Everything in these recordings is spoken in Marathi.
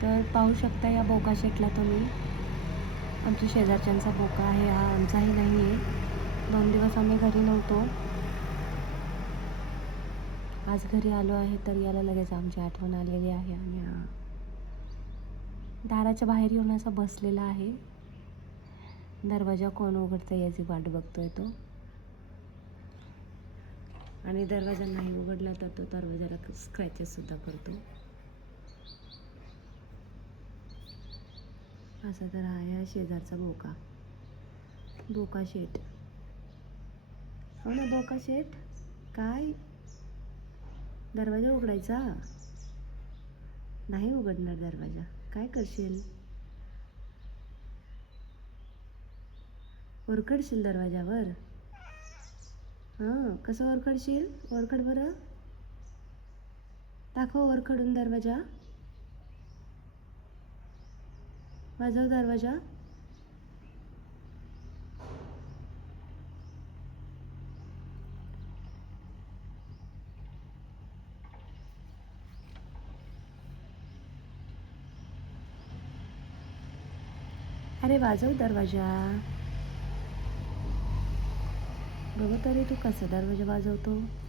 तर पाहू शकता या बोका शेटला तुम्ही. आमच्या शेजारच्यांचा बोका आहे हा आमचाही नाही आहे. दोन दिवस आम्ही घरी नव्हतो. आज घरी आलो आहे तर याला लगेच आमची आठवण आलेली आहे आणि हा दाराच्या बाहेर येऊन असा बसलेला आहे. दरवाजा कोण उघडतं याची वाट बघतोय तो. आणि दरवाजा नाही उघडला तर तो दरवाजाला स्क्रॅचेस सुद्धा करतो. असा तर आहे हा शेजारचा बोका. बोका शेट हो ना बोका शेट काय? दरवाजा उघडायचा? नाही उघडणार दरवाजा. काय करशील? ओरखडशील दरवाजावर? हां कसं ओरखडशील? ओरखड बरं. दाखव ओरखडून दरवाजा. वाजव दरवाजा. अरे वाजव दरवाजा. बघू तरी तू कसा दरवाजा वाजवतो.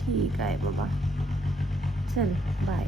ठीक आहे बाबा. चल बाय